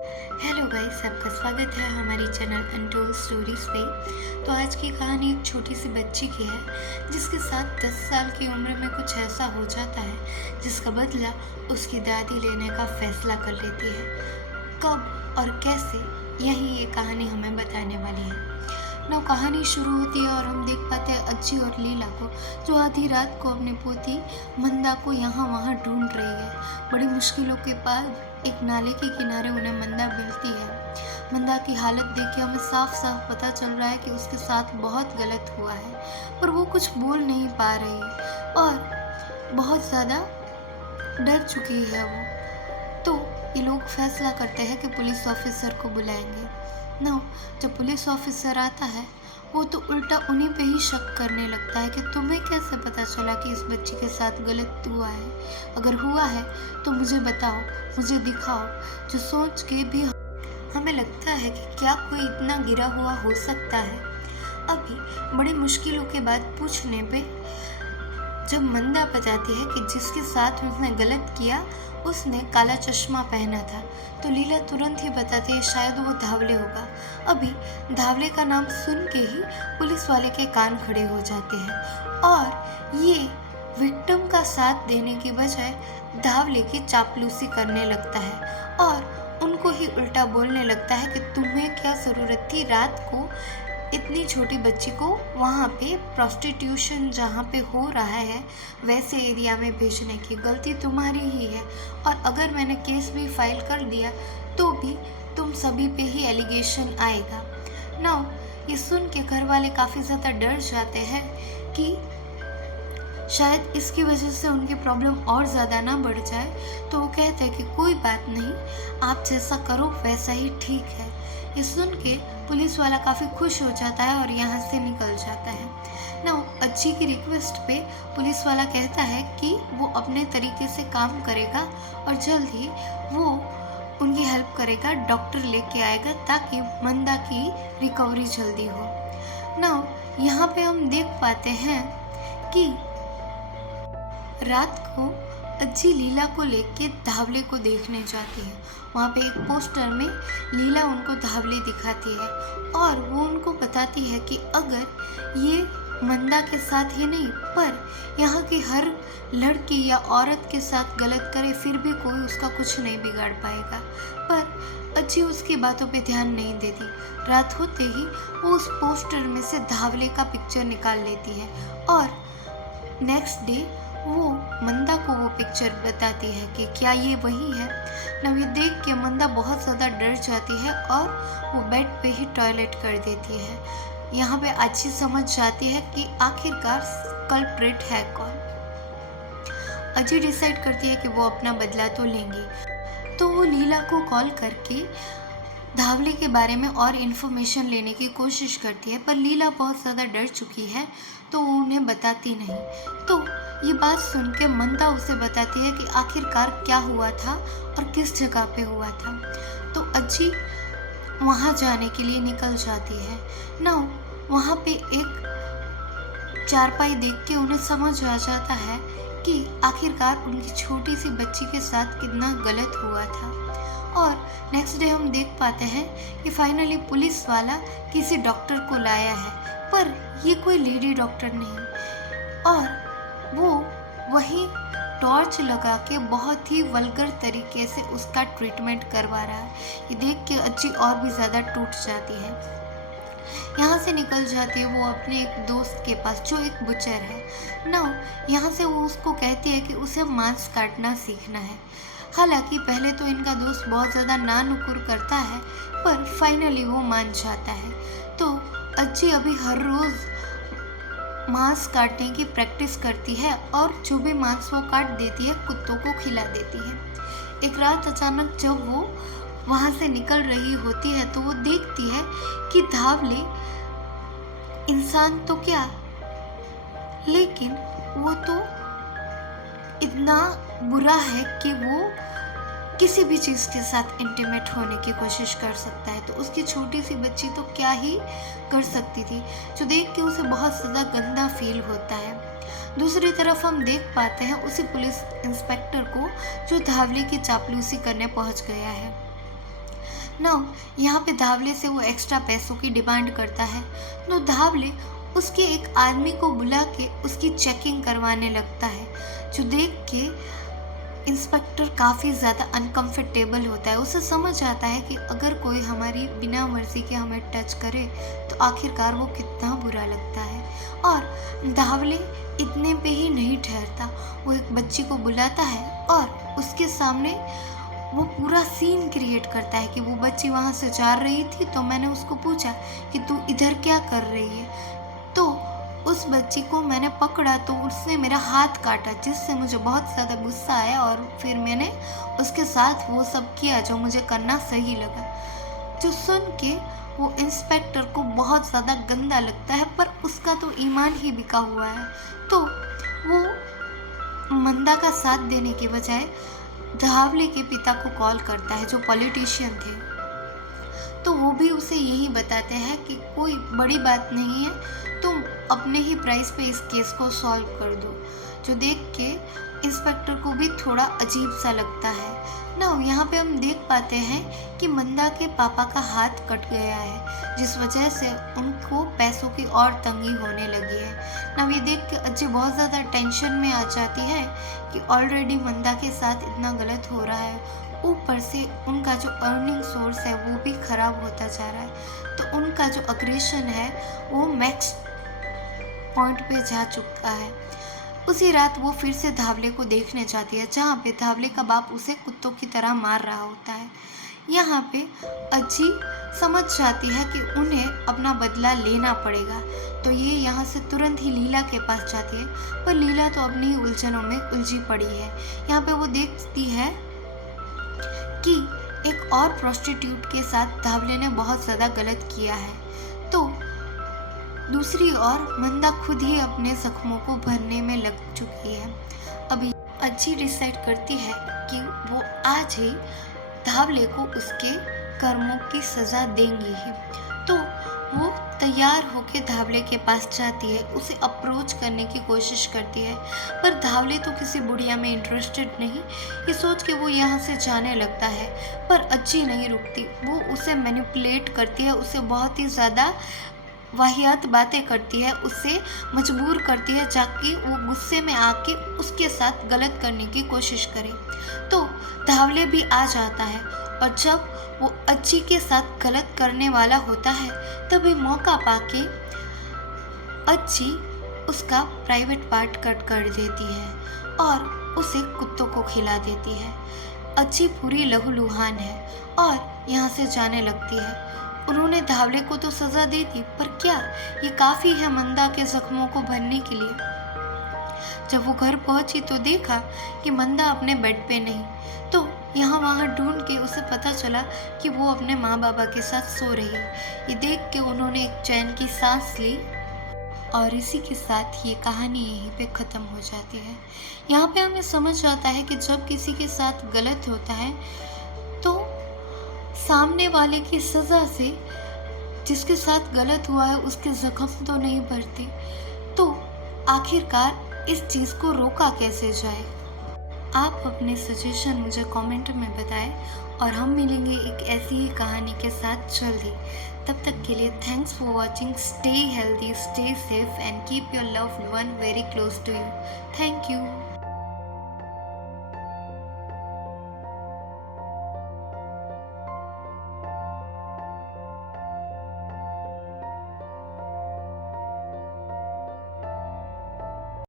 Hello guys, आपका स्वागत है हमारी चैनल अनटोल्ड स्टोरीज पे। तो आज की कहानी एक छोटी सी बच्ची की है जिसके साथ 10 साल की उम्र में कुछ ऐसा हो जाता है जिसका बदला उसकी दादी लेने का फैसला कर लेती है। कब और कैसे, यही ये कहानी हमें बताने वाली है। ना कहानी शुरू होती है और हम देख पाते हैं अज्जी और लीला को, जो आधी रात को अपनी पोती मंदा को यहाँ वहाँ ढूंढ रही है। बड़ी मुश्किलों के बाद एक नाले के किनारे उन्हें मंदा मिलती है। मंदा की हालत देख के हमें साफ साफ पता चल रहा है कि उसके साथ बहुत गलत हुआ है, पर वो कुछ बोल नहीं पा रही है और बहुत ज़्यादा डर चुकी है वो। तो ये लोग फैसला करते हैं कि पुलिस ऑफिसर को बुलाएंगे। ना जब पुलिस ऑफिसर आता है, वो तो उल्टा उन्हीं पे ही शक करने लगता है कि तुम्हें कैसे पता चला कि इस बच्ची के साथ गलत हुआ है। अगर हुआ है तो मुझे बताओ, मुझे दिखाओ। जो सोच के भी हमें लगता है कि क्या कोई इतना गिरा हुआ हो सकता है। अभी बड़ी मुश्किलों के बाद पूछने पे जब मंदा बताती है कि जिसके साथ उसने गलत किया उसने काला चश्मा पहना था, तो लीला तुरंत ही बताती है शायद वो धावले होगा। अभी धावले का नाम सुन के ही पुलिस वाले के कान खड़े हो जाते हैं और ये विक्टिम का साथ देने की बजाय धावले की चापलूसी करने लगता है और उनको ही उल्टा बोलने लगता है कि तुम्हें क्या ज़रूरत थी रात को इतनी छोटी बच्ची को वहाँ पे प्रोस्टिट्यूशन जहाँ पे हो रहा है वैसे एरिया में भेजने की। गलती तुम्हारी ही है और अगर मैंने केस भी फाइल कर दिया तो भी तुम सभी पे ही एलिगेशन आएगा। नाउ ये सुन के घर वाले काफ़ी ज़्यादा डर जाते हैं कि शायद इसकी वजह से उनकी प्रॉब्लम और ज़्यादा ना बढ़ जाए। तो वो कहते हैं कि कोई बात नहीं, आप जैसा करो वैसा ही ठीक है। ये सुन के पुलिस वाला काफ़ी खुश हो जाता है और यहाँ से निकल जाता है। ना अच्छी की रिक्वेस्ट पे पुलिस वाला कहता है कि वो अपने तरीके से काम करेगा और जल्द ही वो उनकी हेल्प करेगा, डॉक्टर लेके आएगा ताकि मंदा की रिकवरी जल्दी हो। ना यहाँ पे हम देख पाते हैं कि रात को अज्जी लीला को लेके धावले को देखने जाती है। वहाँ पे एक पोस्टर में लीला उनको धावले दिखाती है और वो उनको बताती है कि अगर ये मंदा के साथ ही नहीं पर यहाँ की हर लड़की या औरत के साथ गलत करे फिर भी कोई उसका कुछ नहीं बिगाड़ पाएगा। पर अज्जी उसकी बातों पे ध्यान नहीं देती। रात होते ही वो उस पोस्टर में से धावले का पिक्चर निकाल लेती है और नेक्स्ट डे वो मंदा को वो पिक्चर बताती है कि क्या ये वही है। नव ये देख के मंदा बहुत ज़्यादा डर जाती है और वो बेड पे ही टॉयलेट कर देती है। यहाँ पे अच्छी समझ जाती है कि आखिरकार कल्प्रिट है कौन। अजय डिसाइड करती है कि वो अपना बदला तो लेंगी, तो वो लीला को कॉल करके धावले के बारे में और इन्फॉर्मेशन लेने की कोशिश करती है, पर लीला बहुत ज़्यादा डर चुकी है तो वो उन्हें बताती नहीं। तो ये बात सुन के मंदा उसे बताती है कि आखिरकार क्या हुआ था और किस जगह पे हुआ था। तो अज्जी वहाँ जाने के लिए निकल जाती है। ना वहाँ पे एक चारपाई देख के उन्हें समझ आ जाता है कि आखिरकार उनकी छोटी सी बच्ची के साथ कितना गलत हुआ था। और नेक्स्ट डे हम देख पाते हैं कि फाइनली पुलिस वाला किसी डॉक्टर को लाया है, पर ये कोई लेडी डॉक्टर नहीं और वो वही टॉर्च लगा के बहुत ही वल्गर तरीके से उसका ट्रीटमेंट करवा रहा है। ये देख के अज्जी और भी ज़्यादा टूट जाती है। यहाँ से निकल जाती है वो अपने एक दोस्त के पास जो एक बुचर है। ना यहाँ से वो उसको कहती है कि उसे मांस काटना सीखना है। हालांकि पहले तो इनका दोस्त बहुत ज़्यादा ना नुकुर करता है, पर फाइनली वो मान जाता है। तो अज्जी अभी हर रोज़ मांस काटने की प्रैक्टिस करती है और जो भी मांस वो काट देती है कुत्तों को खिला देती है। एक रात अचानक जब वो वहाँ से निकल रही होती है तो वो देखती है कि धावले इंसान तो क्या, लेकिन वो तो इतना बुरा है कि वो किसी भी चीज़ के साथ इंटीमेट होने की कोशिश कर सकता है। तो उसकी छोटी सी बच्ची तो क्या ही कर सकती थी, जो देख के उसे बहुत ज़्यादा गंदा फील होता है। दूसरी तरफ हम देख पाते हैं उसी पुलिस इंस्पेक्टर को जो धावले की चापलूसी करने पहुंच गया है। ना यहाँ पे धावले से वो एक्स्ट्रा पैसों की डिमांड करता है। तो धावले उसके एक आदमी को बुला के उसकी चेकिंग करवाने लगता है, जो देख के इंस्पेक्टर काफ़ी ज़्यादा अनकंफर्टेबल होता है। उसे समझ आता है कि अगर कोई हमारी बिना मर्जी के हमें टच करे तो आखिरकार वो कितना बुरा लगता है। और धावले इतने पे ही नहीं ठहरता, वो एक बच्ची को बुलाता है और उसके सामने वो पूरा सीन क्रिएट करता है कि वो बच्ची वहाँ से जा रही थी तो मैंने उसको पूछा कि तू इधर क्या कर रही है। तो उस बच्ची को मैंने पकड़ा तो उसने मेरा हाथ काटा, जिससे मुझे बहुत ज़्यादा गुस्सा आया और फिर मैंने उसके साथ वो सब किया जो मुझे करना सही लगा। जो सुन के वो इंस्पेक्टर को बहुत ज़्यादा गंदा लगता है, पर उसका तो ईमान ही बिका हुआ है। तो वो मंदा का साथ देने के बजाय धावले के पिता को कॉल करता है, जो पॉलिटिशियन थे। तो वो भी उसे यही बताते हैं कि कोई बड़ी बात नहीं है, तुम अपने ही प्राइस पे इस केस को सॉल्व कर दो। जो देख के इंस्पेक्टर को भी थोड़ा अजीब सा लगता है ना। यहाँ पे हम देख पाते हैं कि मंदा के पापा का हाथ कट गया है, जिस वजह से उनको पैसों की और तंगी होने लगी है ना। ये देख के अज्जी बहुत ज़्यादा टेंशन में आ जाती है कि ऑलरेडी मंदा के साथ इतना गलत हो रहा है, ऊपर से उनका जो अर्निंग सोर्स है वो भी ख़राब होता जा रहा है। तो उनका जो अग्रेशन है वो मैक्स पॉइंट पे जा चुका है। उसी रात वो फिर से धावले को देखने जाती है, जहाँ पे धावले का बाप उसे कुत्तों की तरह मार रहा होता है। यहाँ पे अज्जी समझ जाती है कि उन्हें अपना बदला लेना पड़ेगा, तो ये यहाँ से तुरंत ही लीला के पास जाती है। पर लीला तो अपनी ही उलझनों में उलझी पड़ी है। यहाँ पे वो देखती है कि एक और प्रोस्टिट्यूट के साथ धावले ने बहुत ज़्यादा गलत किया है। तो दूसरी ओर मंदा खुद ही अपने जख्मों को भरने में लग चुकी है। अभी अज्जी डिसाइड करती है कि वो आज ही धावले को उसके कर्मों की सज़ा देंगी ही। तो वो तैयार होकर धावले के पास जाती है, उसे अप्रोच करने की कोशिश करती है, पर धावले तो किसी बुढ़िया में इंटरेस्टेड नहीं। ये सोच के वो यहाँ से जाने लगता है, पर अज्जी नहीं रुकती। वो उसे मैनिपुलेट करती है, उसे बहुत ही ज़्यादा वाहियात बातें करती है, उसे मजबूर करती है जाके वो गुस्से में आके उसके साथ गलत करने की कोशिश करे। तो धावले भी आ जाता है और जब वो अज्जी के साथ गलत करने वाला होता है तभी मौका पाके अज्जी उसका प्राइवेट पार्ट कट कर देती है और उसे कुत्तों को खिला देती है। अज्जी पूरी लहूलुहान है और यहाँ से जाने लगती है। उन्होंने धावले को तो सज़ा दे दी, पर क्या ये काफ़ी है मंदा के जख्मों को भरने के लिए? जब वो घर पहुंची तो देखा कि मंदा अपने बेड पे नहीं। तो यहाँ वहाँ ढूंढ के उसे पता चला कि वो अपने माँ बाबा के साथ सो रही है। ये देख के उन्होंने एक चैन की सांस ली और इसी के साथ ये कहानी यहीं पे ख़त्म हो जाती है। यहाँ पे हमें समझ आता है कि जब किसी के साथ गलत होता है तो सामने वाले की सज़ा से जिसके साथ गलत हुआ है उसके जख्म तो नहीं भरते। तो आखिरकार इस चीज़ को रोका कैसे जाए? आप अपने सजेशन मुझे कमेंट में बताएं और हम मिलेंगे एक ऐसी ही कहानी के साथ जल्दी। तब तक के लिए thanks for watching. Stay healthy, stay safe and keep your loved one very close to you. Thank you.